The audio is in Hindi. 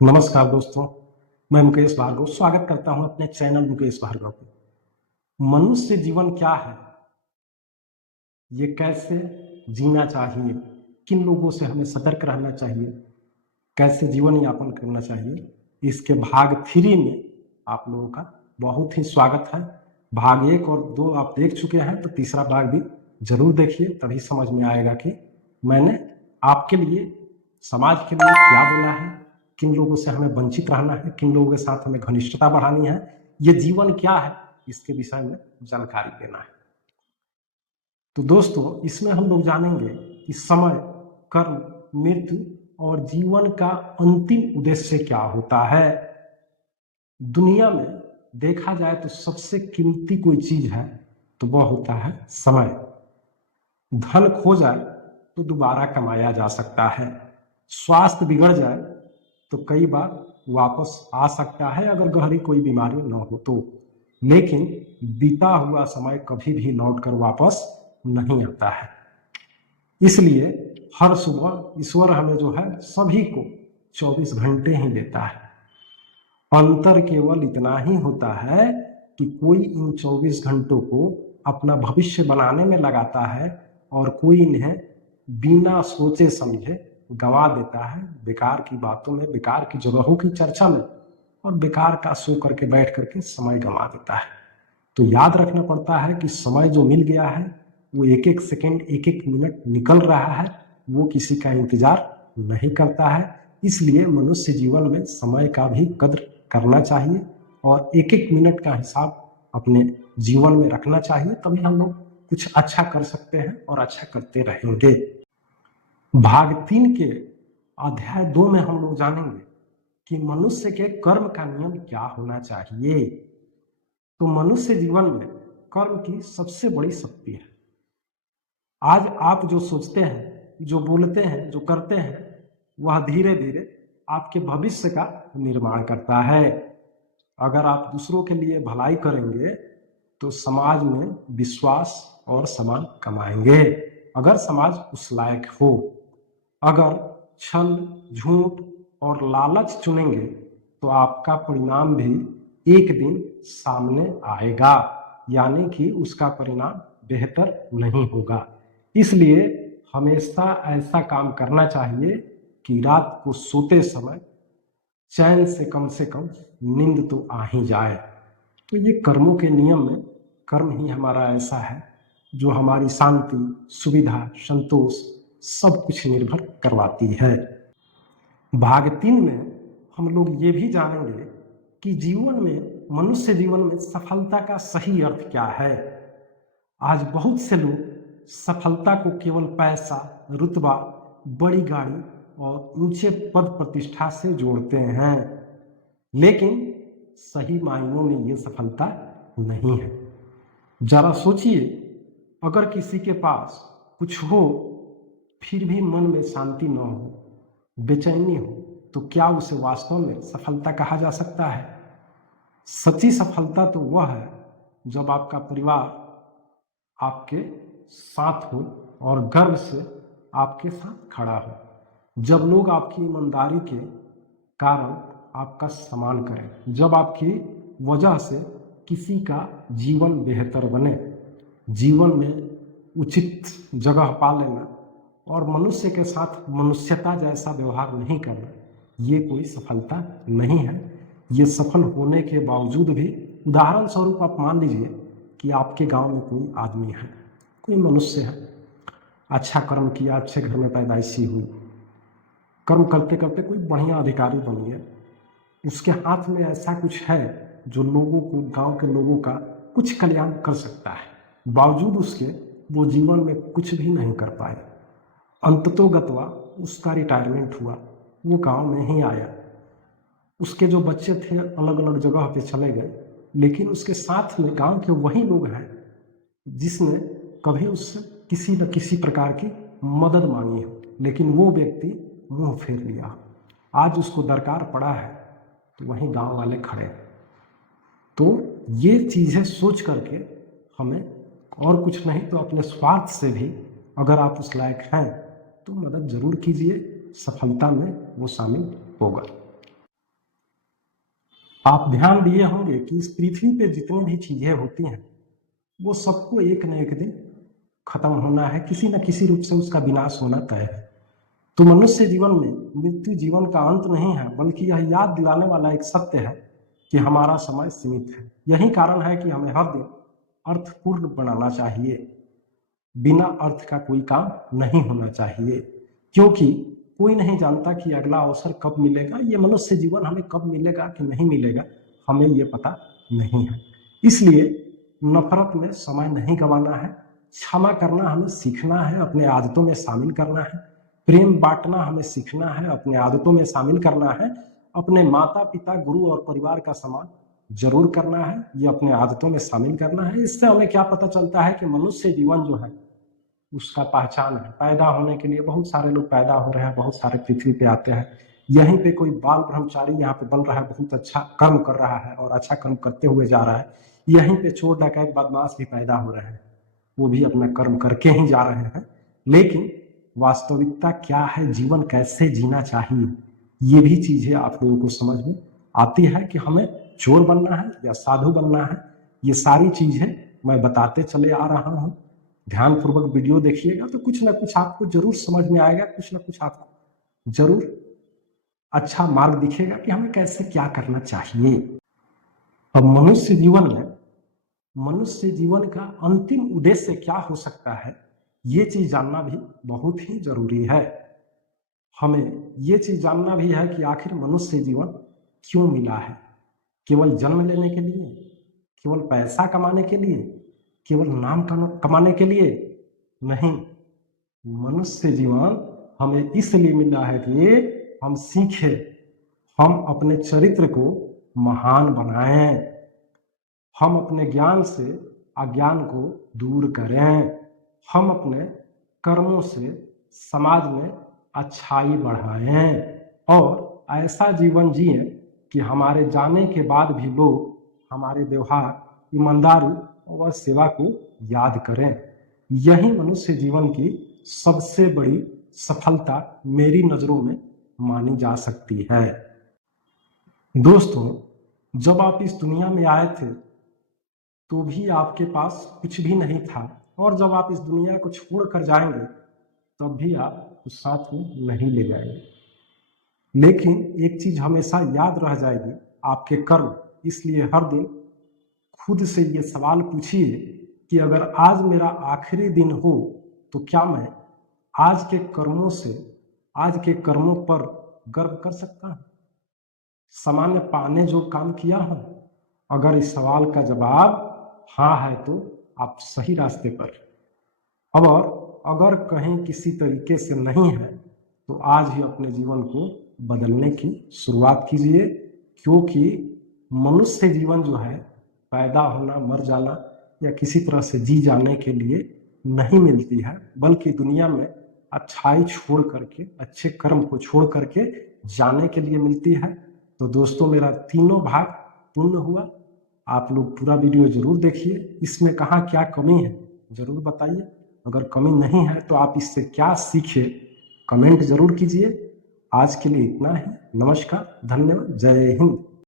नमस्कार दोस्तों, मैं मुकेश भार्गव स्वागत करता हूं अपने चैनल मुकेश भार्गव पे। मनुष्य जीवन क्या है, ये कैसे जीना चाहिए, किन लोगों से हमें सतर्क रहना चाहिए, कैसे जीवन यापन करना चाहिए, इसके भाग 3 में आप लोगों का बहुत ही स्वागत है। भाग 1 और 2 आप देख चुके हैं, तो तीसरा भाग भी जरूर देखिए, तभी समझ में आएगा कि मैंने आपके लिए, समाज के लिए क्या बोला है, किन लोगों से हमें वंचित रहना है, किन लोगों के साथ हमें घनिष्ठता बढ़ानी है, ये जीवन क्या है, इसके विषय में जानकारी देना है। तो दोस्तों, इसमें हम लोग जानेंगे कि समय, कर्म, मृत्यु और जीवन का अंतिम उद्देश्य क्या होता है। दुनिया में देखा जाए तो सबसे कीमती कोई चीज है तो वह होता है समय। धन खो जाए तो दोबारा कमाया जा सकता है, स्वास्थ्य बिगड़ जाए तो कई बार वापस आ सकता है अगर गहरी कोई बीमारी न हो तो, लेकिन बीता हुआ समय कभी भी लौटकर वापस नहीं आता है। इसलिए हर सुबह ईश्वर हमें जो है सभी को 24 घंटे ही देता है। अंतर केवल इतना ही होता है कि कोई इन 24 घंटों को अपना भविष्य बनाने में लगाता है और कोई इन्हें बिना सोचे समझे गंवा देता है, बेकार की बातों में, बेकार की जगहों की चर्चा में, और बेकार का सो करके बैठ करके समय गंवा देता है। तो याद रखना पड़ता है कि समय जो मिल गया है वो एक एक सेकंड, एक एक मिनट निकल रहा है, वो किसी का इंतजार नहीं करता है। इसलिए मनुष्य जीवन में समय का भी कद्र करना चाहिए और एक एक मिनट का हिसाब अपने जीवन में रखना चाहिए, तभी हम लोग कुछ अच्छा कर सकते हैं और अच्छा करते रहेंगे। भाग 3 के अध्याय 2 में हम लोग जानेंगे कि मनुष्य के कर्म का नियम क्या होना चाहिए। तो मनुष्य जीवन में कर्म की सबसे बड़ी शक्ति है। आज आप जो सोचते हैं, जो बोलते हैं, जो करते हैं, वह धीरे धीरे आपके भविष्य का निर्माण करता है। अगर आप दूसरों के लिए भलाई करेंगे तो समाज में विश्वास और सम्मान कमाएंगे, अगर समाज उस लायक हो। अगर छल, झूठ और लालच चुनेंगे तो आपका परिणाम भी एक दिन सामने आएगा, यानी कि उसका परिणाम बेहतर नहीं होगा। इसलिए हमेशा ऐसा काम करना चाहिए कि रात को सोते समय चैन से कम नींद तो आ ही जाए। तो ये कर्मों के नियम में कर्म ही हमारा ऐसा है जो हमारी शांति, सुविधा, संतोष सब कुछ निर्भर करवाती है। भाग 3 में हम लोग ये भी जानेंगे कि जीवन में, मनुष्य जीवन में सफलता का सही अर्थ क्या है। आज बहुत से लोग सफलता को केवल पैसा, रुतबा, बड़ी गाड़ी और ऊंचे पद प्रतिष्ठा से जोड़ते हैं, लेकिन सही मायनों में ये सफलता नहीं है। जरा सोचिए, अगर किसी के पास कुछ हो फिर भी मन में शांति न हो, बेचैनी हो, तो क्या उसे वास्तव में सफलता कहा जा सकता है? सच्ची सफलता तो वह है जब आपका परिवार आपके साथ हो और गर्व से आपके साथ खड़ा हो, जब लोग आपकी ईमानदारी के कारण आपका सम्मान करें, जब आपकी वजह से किसी का जीवन बेहतर बने। जीवन में उचित जगह पा लेना और मनुष्य के साथ मनुष्यता जैसा व्यवहार नहीं करना, ये कोई सफलता नहीं है। ये सफल होने के बावजूद भी, उदाहरण स्वरूप आप मान लीजिए कि आपके गांव में कोई आदमी है, कोई मनुष्य है, अच्छा कर्म किया, अच्छे घर में पैदाइशी हुई, कर्म करते करते कोई बढ़िया अधिकारी बन गया, उसके हाथ में ऐसा कुछ है जो लोगों को, गांव के लोगों का कुछ कल्याण कर सकता है, बावजूद उसके वो जीवन में कुछ भी नहीं कर पाए। अंततोगत्वा उसका रिटायरमेंट हुआ, वो गांव में ही आया, उसके जो बच्चे थे अलग अलग जगह पे चले गए, लेकिन उसके साथ में गांव के वही लोग हैं जिसने कभी उससे किसी न किसी प्रकार की मदद मांगी हो, लेकिन वो व्यक्ति मुंह फेर लिया। आज उसको दरकार पड़ा है तो वहीं गांव वाले खड़े। तो ये चीज़ें सोच करके हमें, और कुछ नहीं तो अपने स्वार्थ से भी, अगर आप उस लायक हैं तो मदद जरूर कीजिए, सफलता में वो शामिल होगा। आप ध्यान दिए होंगे कि इस पृथ्वी पे जितनी भी चीजें होती हैं वो सबको एक न एक दिन खत्म होना है, किसी न किसी रूप से उसका विनाश होना तय है। तो मनुष्य जीवन में मृत्यु जीवन का अंत नहीं है, बल्कि यह याद दिलाने वाला एक सत्य है कि हमारा समय सीमित है। यही कारण है कि हमें हर दिन अर्थपूर्ण बनाना चाहिए। बिना अर्थ का कोई काम नहीं होना चाहिए, क्योंकि कोई नहीं जानता कि अगला अवसर कब मिलेगा। ये मनुष्य जीवन हमें कब मिलेगा कि नहीं मिलेगा, हमें ये पता नहीं है। इसलिए नफरत में समय नहीं गंवाना है, क्षमा करना हमें सीखना है, अपने आदतों में शामिल करना है। प्रेम बांटना हमें सीखना है, अपने आदतों में शामिल करना है। अपने माता पिता, गुरु और परिवार का सम्मान जरूर करना है, ये अपने आदतों में शामिल करना है। इससे हमें क्या पता चलता है कि मनुष्य जीवन जो है उसका पहचान है। पैदा होने के लिए बहुत सारे लोग पैदा हो रहे हैं, बहुत सारे पृथ्वी पे आते हैं। यहीं पे कोई बाल ब्रह्मचारी यहाँ पे बन रहा है, बहुत अच्छा कर्म कर रहा है और अच्छा कर्म करते हुए जा रहा है। यहीं पे चोर डकैत बदमाश भी पैदा हो रहे हैं, वो भी अपना कर्म करके ही जा रहे हैं। लेकिन वास्तविकता क्या है, जीवन कैसे जीना चाहिए, ये भी चीजें आप लोगों को समझ में आती है कि हमें चोर बनना है या साधु बनना है। ये सारी चीजें मैं बताते चले आ रहा हूँ। ध्यान पूर्वक वीडियो देखिएगा तो कुछ ना कुछ आपको जरूर समझ में आएगा, कुछ ना कुछ आपको जरूर अच्छा मार्ग दिखेगा कि हमें कैसे क्या करना चाहिए। अब मनुष्य जीवन का अंतिम उद्देश्य क्या हो सकता है, ये चीज जानना भी बहुत ही जरूरी है। हमें ये चीज जानना भी है कि आखिर मनुष्य जीवन क्यों मिला है। केवल जन्म लेने के लिए, केवल पैसा कमाने के लिए, केवल नाम कमाने के लिए नहीं। मनुष्य जीवन हमें इसलिए मिला है कि हम सीखे, हम अपने चरित्र को महान बनाएं, हम अपने ज्ञान से अज्ञान को दूर करें, हम अपने कर्मों से समाज में अच्छाई बढ़ाएं और ऐसा जीवन जिए कि हमारे जाने के बाद भी लोग हमारे व्यवहार, ईमानदारी और सेवा को याद करें। यही मनुष्य जीवन की सबसे बड़ी सफलता मेरी नजरों में मानी जा सकती है। दोस्तों, जब आप इस दुनिया में आए थे तो भी आपके पास कुछ भी नहीं था, और जब आप इस दुनिया को छोड़कर जाएंगे तब भी आप उस साथ में नहीं ले जाएंगे। लेकिन एक चीज हमेशा याद रह जाएगी, आपके कर्म। इसलिए हर दिन खुद से ये सवाल पूछिए कि अगर आज मेरा आखिरी दिन हो तो क्या मैं आज के कर्मों से, आज के कर्मों पर गर्व कर सकता हूं, सामान्य पाने जो काम किया हूं। अगर इस सवाल का जवाब हाँ है तो आप सही रास्ते पर। और अगर कहीं किसी तरीके से नहीं है तो आज ही अपने जीवन को बदलने की शुरुआत कीजिए, क्योंकि मनुष्य जीवन जो है पैदा होना, मर जाना या किसी तरह से जी जाने के लिए नहीं मिलती है, बल्कि दुनिया में अच्छाई छोड़ करके, अच्छे कर्म को छोड़ करके जाने के लिए मिलती है। तो दोस्तों, मेरा तीनों भाग पूर्ण हुआ। आप लोग पूरा वीडियो जरूर देखिए, इसमें कहाँ क्या कमी है जरूर बताइए। अगर कमी नहीं है तो आप इससे क्या सीखे, कमेंट जरूर कीजिए। आज के लिए इतना ही। नमस्कार, धन्यवाद, जय हिंद।